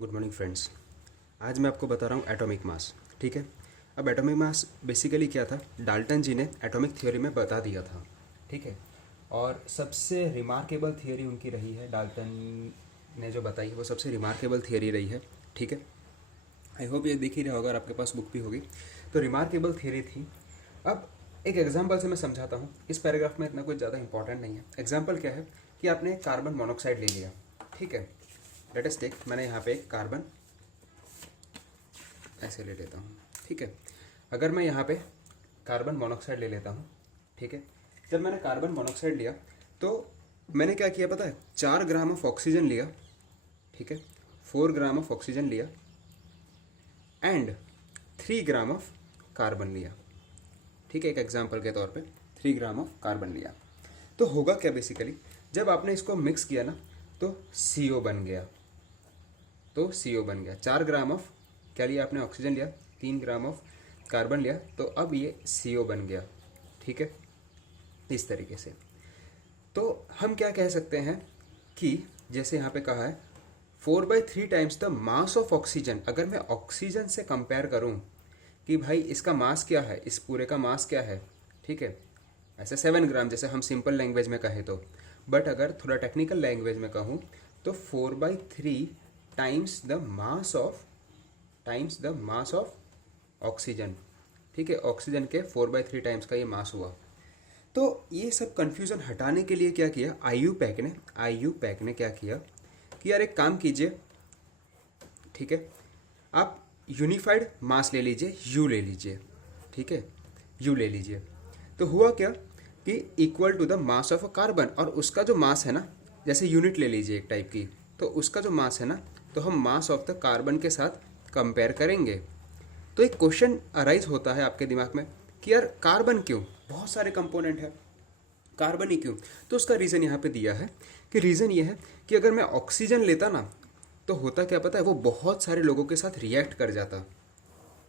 Good morning friends. आज मैं आपको बता रहा हूँ एटॉमिक मास। ठीक है। अब एटॉमिक मास बेसिकली क्या था, डाल्टन जी ने एटॉमिक थ्योरी में बता दिया था। ठीक है। और सबसे रिमार्केबल थियोरी उनकी रही है, डाल्टन ने जो बताई है वो सबसे रिमार्केबल थियोरी रही है। ठीक है। आई होप ये दिख ही रहा होगा और आपके पास बुक भी होगी। तो रिमार्केबल थियोरी थी। अब एक एग्जाम्पल से मैं समझाता हूँ। इस पैराग्राफ में इतना कुछ ज़्यादा इंपॉर्टेंट नहीं है। एग्जाम्पल क्या है कि आपने कार्बन मोनोक्साइड ले लिया। ठीक है। लेट अस टेक, मैंने यहाँ पे एक कार्बन ऐसे ले लेता हूँ। ठीक है। अगर मैं यहाँ पे कार्बन मोनोक्साइड ले लेता हूँ, ठीक है। जब मैंने कार्बन मोनोक्साइड लिया तो मैंने क्या किया पता है, 4 ग्राम ऑफ ऑक्सीजन लिया। ठीक है। 4 ग्राम ऑफ ऑक्सीजन लिया एंड 3 ग्राम ऑफ कार्बन लिया। ठीक है। एक एग्जाम्पल के तौर पे 3 ग्राम ऑफ कार्बन लिया। तो होगा क्या बेसिकली, जब आपने इसको मिक्स किया ना तो CO बन गया। तो CO बन गया। 4 ग्राम ऑफ क्या लिया आपने, ऑक्सीजन लिया, 3 ग्राम ऑफ कार्बन लिया, तो अब ये CO बन गया। ठीक है। इस तरीके से तो हम क्या कह सकते हैं कि जैसे यहाँ पे कहा है 4/3 times the mass of oxygen. अगर मैं ऑक्सीजन से कंपेयर करूँ कि भाई इसका मास क्या है, इस पूरे का मास क्या है, ठीक है, ऐसे 7 ग्राम जैसे हम सिंपल लैंग्वेज में कहें तो, बट अगर थोड़ा टेक्निकल लैंग्वेज में कहूँ तो 4/3 times the mass of oxygen. ठीक है। ऑक्सीजन के 4/3 टाइम्स का ये मास हुआ। तो ये सब कंफ्यूजन हटाने के लिए क्या किया आईयूपैक ने क्या किया कि यार एक काम कीजिए, ठीक है, आप यूनिफाइड मास ले लीजिए, यू ले लीजिए। ठीक है। यू ले लीजिए। तो हुआ क्या कि equal to the mass of a carbon, और उसका जो मास है ना, जैसे यूनिट ले लीजिए एक टाइप की, तो उसका जो मास है ना, तो हम मास ऑफ द कार्बन के साथ कंपेयर करेंगे। तो एक क्वेश्चन अराइज होता है आपके दिमाग में कि यार कार्बन क्यों, बहुत सारे कंपोनेंट है, कार्बन ही क्यों। तो उसका रीज़न यहाँ पे दिया है कि रीज़न ये है कि अगर मैं ऑक्सीजन लेता ना तो होता क्या पता है, वो बहुत सारे लोगों के साथ रिएक्ट कर जाता।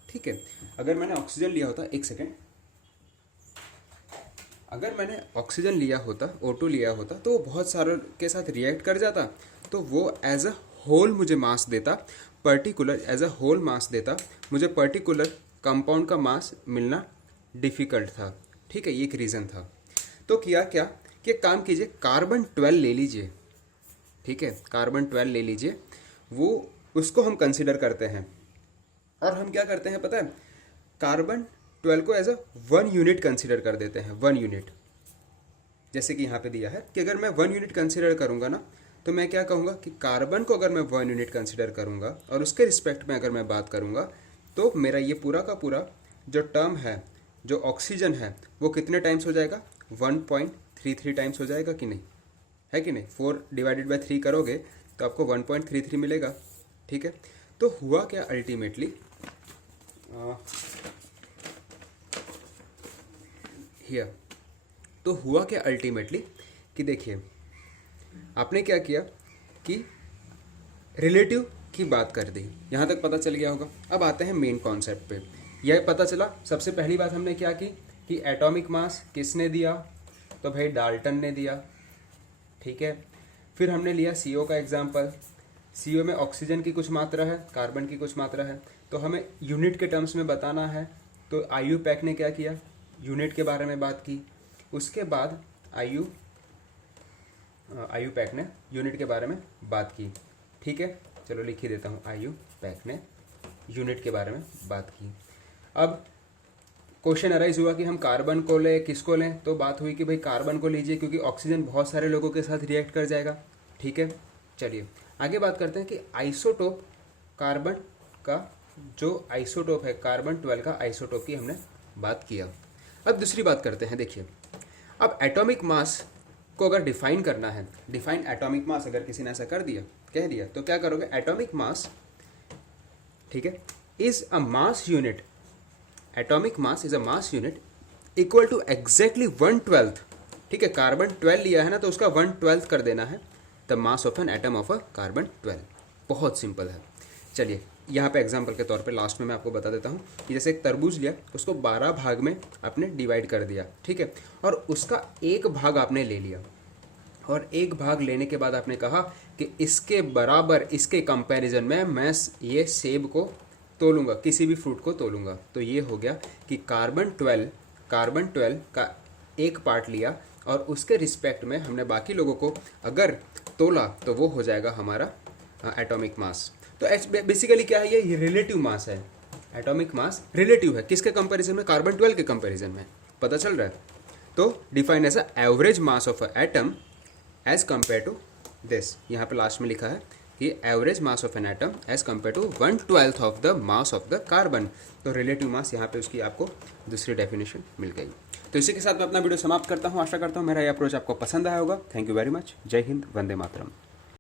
ठीक है। अगर मैंने ऑक्सीजन लिया होता, एक सेकेंड, अगर मैंने ऑक्सीजन लिया होता, O2 लिया होता, तो वो बहुत सारों के साथ रिएक्ट कर जाता, तो वो एज अ होल मुझे मास देता, particular as a whole mass देता, मुझे पर्टिकुलर कंपाउंड का मास मिलना डिफ़िकल्ट था। ठीक है। ये एक रीज़न था। तो किया क्या कि एक काम कीजिए, कार्बन 12 ले लीजिए। ठीक है। कार्बन 12 ले लीजिए, वो उसको हम कंसिडर करते हैं। और हम क्या करते हैं पता है, कार्बन 12 को एज अ 1 यूनिट कंसिडर कर देते हैं। 1 यूनिट, जैसे कि यहाँ पे दिया है कि अगर मैं 1 यूनिट कंसिडर करूँगा ना, तो मैं क्या कहूँगा कि कार्बन को अगर मैं 1 यूनिट कंसिडर करूँगा और उसके रिस्पेक्ट में अगर मैं बात करूँगा, तो मेरा ये पूरा का पूरा जो टर्म है, जो ऑक्सीजन है, वो कितने टाइम्स हो जाएगा, 1.33 टाइम्स हो जाएगा कि नहीं, है कि नहीं। 4/3 करोगे तो आपको 1.33 मिलेगा। ठीक है। तो हुआ क्या अल्टीमेटली, हियर, तो हुआ क्या अल्टीमेटली कि देखिए आपने क्या किया कि रिलेटिव की बात कर दी, यहाँ तक पता चल गया होगा। अब आते हैं मेन कॉन्सेप्ट पे। यह पता चला, सबसे पहली बात हमने क्या की कि एटॉमिक मास किसने दिया, तो भाई डाल्टन ने दिया। ठीक है। फिर हमने लिया CO का एग्जाम्पल। CO में ऑक्सीजन की कुछ मात्रा है, कार्बन की कुछ मात्रा है, तो हमें यूनिट के टर्म्स में बताना है। तो आईयूपैक ने क्या किया, यूनिट के बारे में बात की। उसके बाद आईयूपैक ने यूनिट के बारे में बात की। ठीक है। चलो लिख ही देता हूँ, आईयूपैक ने यूनिट के बारे में बात की। अब क्वेश्चन अराइज हुआ कि हम कार्बन को लें, किसको लें, तो बात हुई कि भाई कार्बन को लीजिए क्योंकि ऑक्सीजन बहुत सारे लोगों के साथ रिएक्ट कर जाएगा। ठीक है। चलिए आगे बात करते हैं कि आइसोटोप कार्बन का, जो आइसोटोप है कार्बन 12 का आइसोटोप की हमने बात किया। अब दूसरी बात करते हैं। देखिए अब एटॉमिक मास को अगर डिफाइन करना है, डिफाइन एटॉमिक मास अगर किसी ने ऐसा कर दिया, कह दिया, तो क्या करोगे, एटॉमिक मास, ठीक है, is a mass unit, atomic mass is a mass unit equal to exactly 1/12। ठीक है। कार्बन 12 लिया है ना, तो उसका 1/12 कर देना है the mass of an atom of a carbon 12। बहुत सिंपल है। चलिए यहाँ पे एग्जांपल के तौर पे लास्ट में मैं आपको बता देता हूँ कि जैसे एक तरबूज लिया, उसको 12 भाग में आपने डिवाइड कर दिया। ठीक है। और उसका एक भाग आपने ले लिया, और एक भाग लेने के बाद आपने कहा कि इसके बराबर, इसके कंपैरिजन में मैं ये सेब को तोलूंगा, किसी भी फ्रूट को तोलूंगा। तो ये हो गया कि कार्बन 12 का एक पार्ट लिया और उसके रिस्पेक्ट में हमने बाकी लोगों को अगर तोला तो वो हो जाएगा हमारा एटॉमिक मास। तो बेसिकली क्या है, ये रिलेटिव मास है। एटॉमिक मास रिलेटिव है, किसके कंपैरिजन में? कार्बन 12 के कंपैरिजन में। पता चल रहा है? तो define as a average mass of a atom as compare to this. यहाँ पे लास्ट में लिखा है कि average mass of an atom as compare to 1/12 of the mass of the carbon. तो रिलेटिव मास यहाँ पे उसकी आपको दूसरी डेफिनेशन मिल गई। तो इसी के साथ मैं अपना वीडियो समाप्त करता हूँ। आशा करता हूँ मेरा ये अप्रोच आपको पसंद आया होगा। Thank you very much. जय हिंद, वंदे मातरम।